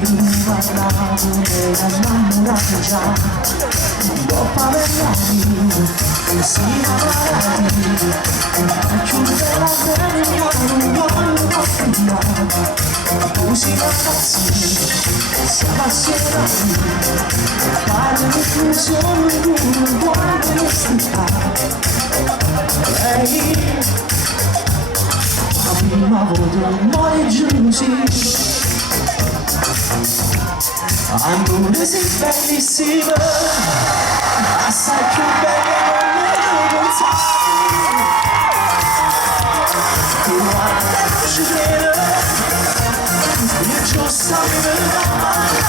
parlavo nella innamorata già dopo avermi insieme a te chiudere la vena non voglio fare così ragazzi siamo assieme fare un'esclusione non voglio onestà lei a prima volta muore gelosia Amore sei bellissima, assai più bella non me lo sai. Tu guarda la scena, io già sapevo innamorare.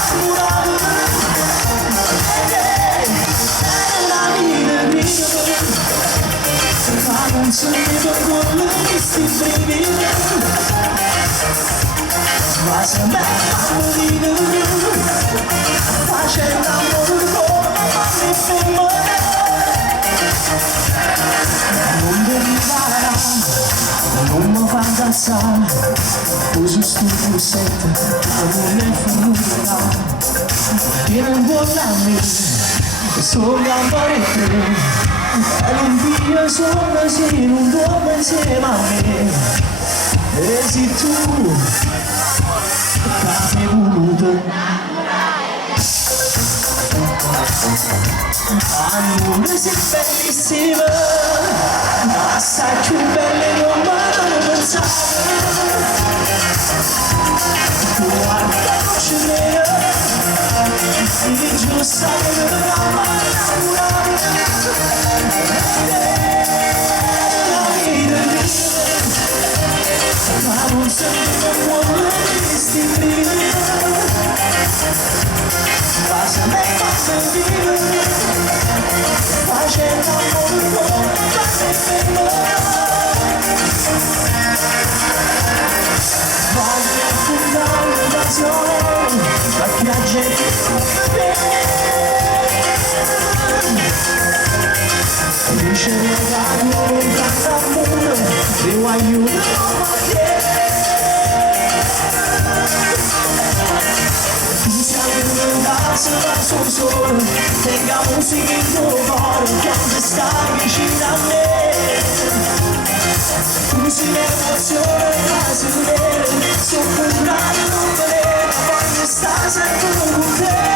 La vita mia, ma non sapevo quello che si brividi. Ma se me fanno dire facendo amore come mi fermo non devi fare non mi fa incazzare così stupido sette non mi fa nulla che non vuole a me solo amore te e non via solo se non vuole insieme a me e se tu che voluto Amore sei bellissima assai più bella non me lo pensare guarda la scena si giusta che non innamorare la vita ma non sento buono questi brividi Passa me passa vivere facendo amore come mi fermo voglio affrontare un'occasione perché la gente dice che non canta amore io aiuto sono solo tenga musica in tuo cuore quando stai vicino a me tu sei l'emozione quasi nere soffocare non volere voglio stare sempre con te